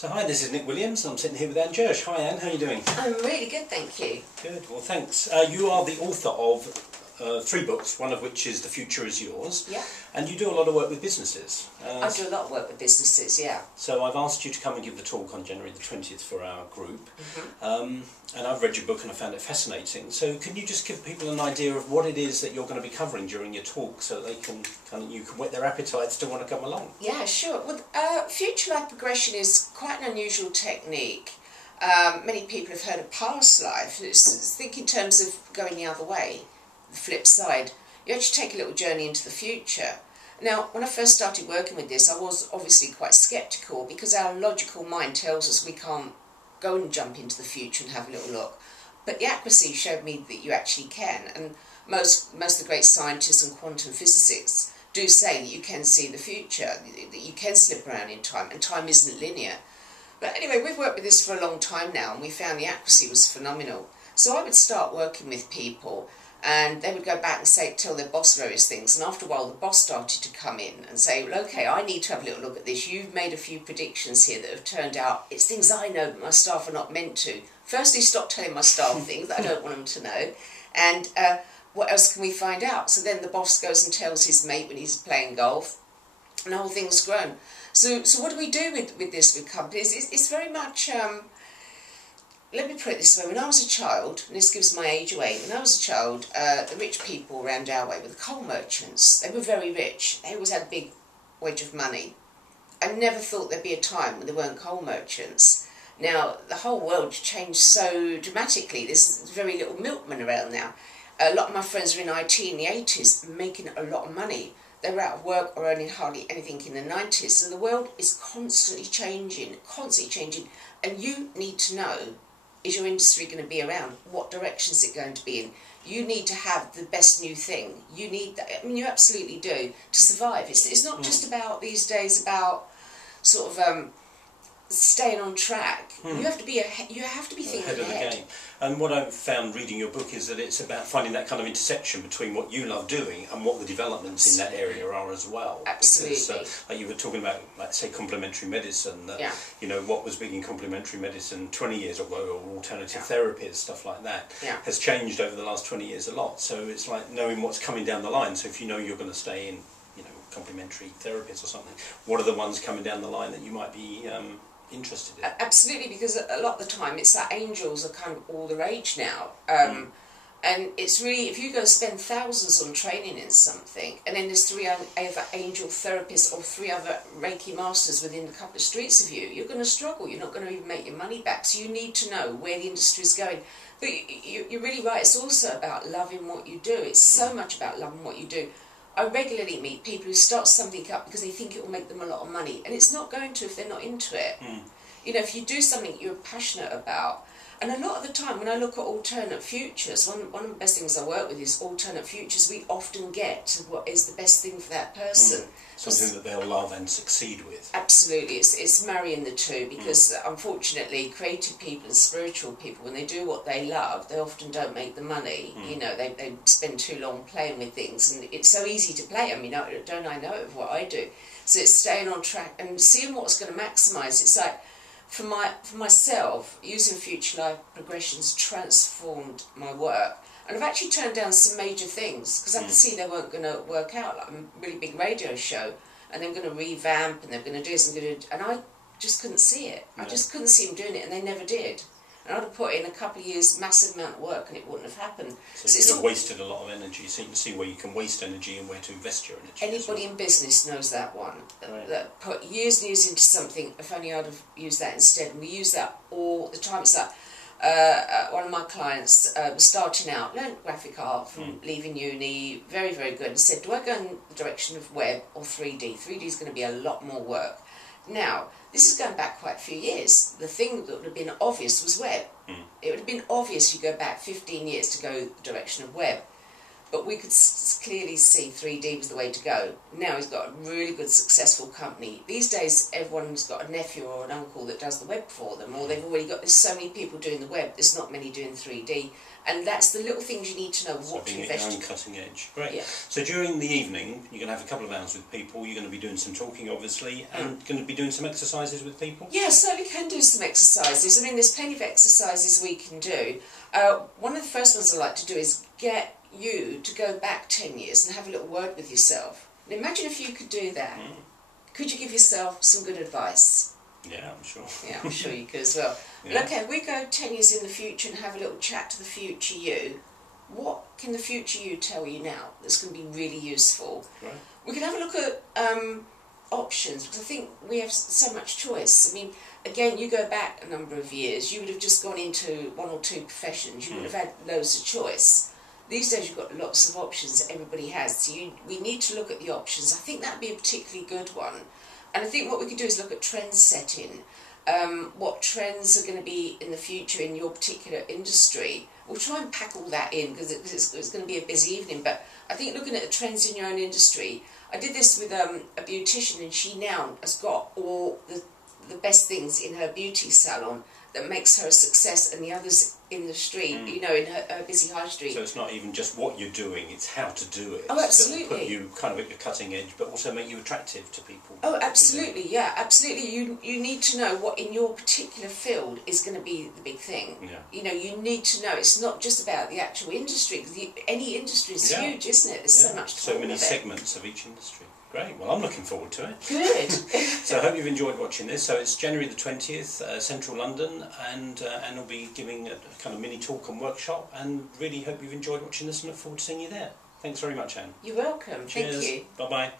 So hi, this is Nick Williams. I'm sitting here with Anne Jersh. Hi Anne, how are you doing? I'm really good, thank you. Good, well thanks. You are the author of 3 books, one of which is The Future Is Yours. Yeah. And you do a lot of work with businesses. I do a lot of work with businesses, yeah. So I've asked you to come and give the talk on January the 20th for our group. And I've read your book and I found it fascinating. So can you just give people an idea of what it is that you're going to be covering during your talk so that they can you can whet their appetites to want to come along? Yeah, sure. Well, future life progression is quite an unusual technique. Many people have heard of past life. Think in terms of going the other way, the flip side. You actually take a little journey into the future. Now, when I first started working with this, I was obviously quite sceptical because our logical mind tells us we can't go and jump into the future and have a little look. But the accuracy showed me that you actually can, and most of the great scientists and quantum physicists do say that you can see the future, that you can slip around in time, and time isn't linear. But anyway, we've worked with this for a long time now, and we found the accuracy was phenomenal. So I would start working with people, and they would go back and tell their boss various things, and after a while the boss started to come in and say, well, okay, I need to have a little look at this. You've made a few predictions here that have turned out, it's things I know but my staff are not meant to. Firstly, stop telling my staff things that I don't want them to know, and what else can we find out? So then the boss goes and tells his mate when he's playing golf, and the whole thing's grown. So what do we do with this with companies? It's very much... let me put it this way, when I was a child, and this gives my age away, when I was a child, the rich people around our way were the coal merchants. They were very rich. They always had a big wedge of money. I never thought there'd be a time when there weren't coal merchants. Now, the whole world changed so dramatically. There's very little milkmen around now. A lot of my friends were in IT in the 80s, making a lot of money. They were out of work or earning hardly anything in the 90s. So the world is constantly changing, and you need to know, is your industry going to be around? What direction is it going to be in? You need to have the best new thing. You need that. I mean, you absolutely do to survive. It's not just about these days about sort of staying on track. You have to be thinking Ahead of the game. And what I've found reading your book is that it's about finding that kind of intersection between what you love doing and what the developments in that area are as well. Absolutely. Because, like you were talking about, like, say, complementary medicine. Yeah. You know, what was big in complementary medicine 20 years ago, or alternative therapies, stuff like that, has changed over the last 20 years a lot. So it's like knowing what's coming down the line. So if you know you're going to stay in, you know, complementary therapies or something, what are the ones coming down the line that you might be interested in? Absolutely, because a lot of the time it's that angels are kind of all the rage now. And it's really, if you go spend thousands on training in something, and then there's 3 other angel therapists or 3 other Reiki masters within a couple of streets of you, you're going to struggle. You're not going to even make your money back. So you need to know where the industry is going. But you're really right. It's also about loving what you do. It's so much about loving what you do. I regularly meet people who start something up because they think it will make them a lot of money, and it's not going to if they're not into it. You know, if you do something you're passionate about, and a lot of the time when I look at alternate futures, one of the best things I work with is alternate futures. We often get to what is the best thing for that person. Something that they'll love and succeed with. Absolutely, it's marrying the two, because unfortunately creative people and spiritual people, when they do what they love, they often don't make the money. You know, they spend too long playing with things, and it's so easy to play. I mean, don't I know it with what I do? So it's staying on track and seeing what's going to maximise. It's like, for myself, using future life progressions transformed my work. And I've actually turned down some major things because I could see they weren't going to work out. Like a really big radio show, and they're going to revamp, and they're going to do this and I just couldn't see it. I just couldn't see them doing it, and they never did. And I'd have put in a couple of years massive amount of work, and it wouldn't have happened. So you've wasted a lot of energy. So you can see where you can waste energy and where to invest your energy. Anybody in business knows that one. That put years and years into something. If only I'd have used that instead. And we use that all the time. It's like one of my clients was starting out, learned graphic art from leaving uni, very, very good, and said, do I go in the direction of web or 3D? 3D is going to be a lot more work. Now, this is going back quite a few years. The thing that would have been obvious was web. It would have been obvious you go back 15 years to go the direction of web. but we could clearly see 3D was the way to go. Now he's got a really good, successful company. These days, everyone's got a nephew or an uncle that does the web for them, or they've already got, there's so many people doing the web, there's not many doing 3D. And that's the little things you need to know what to invest in. So being cutting edge. Great. Yeah. So during the evening, you're going to have a couple of hours with people, you're going to be doing some talking, obviously, and going to be doing some exercises with people? Yeah, certainly can do some exercises. I mean, there's plenty of exercises we can do. One of the first ones I like to do is get you to go back 10 years and have a little word with yourself. And imagine if you could do that. Could you give yourself some good advice? Yeah, I'm sure. Yeah, I'm sure you could as well. Yeah. But okay, we go 10 years in the future and have a little chat to the future you. What can the future you tell you now that's going to be really useful? Right. We can have a look at options, because I think we have so much choice. I mean, again, you go back a number of years, you would have just gone into one or two professions, you would have had loads of choice. These days you've got lots of options that everybody has, so we need to look at the options. I think that would be a particularly good one. And I think what we could do is look at trend setting. What trends are going to be in the future in your particular industry. We'll try and pack all that in because it's going to be a busy evening, but I think looking at the trends in your own industry, I did this with a beautician, and she now has got all the best things in her beauty salon that makes her a success, and the others in the street, you know, in her busy high street. So it's not even just what you're doing, it's how to do it. Oh, absolutely. That'll put you kind of at your cutting edge, but also make you attractive to people. Oh, absolutely, yeah, absolutely. You need to know what in your particular field is going to be the big thing. Yeah. You know, you need to know. It's not just about the actual industry, because any industry is huge, isn't it? There's so much to so many segments of each industry. Great, well I'm looking forward to it. Good. So I hope you've enjoyed watching this. So it's January the 20th, Central London, and Anne will be giving a kind of mini talk and workshop, and really hope you've enjoyed watching this and look forward to seeing you there. Thanks very much, Anne. You're welcome. Cheers. Thank you. Bye-bye.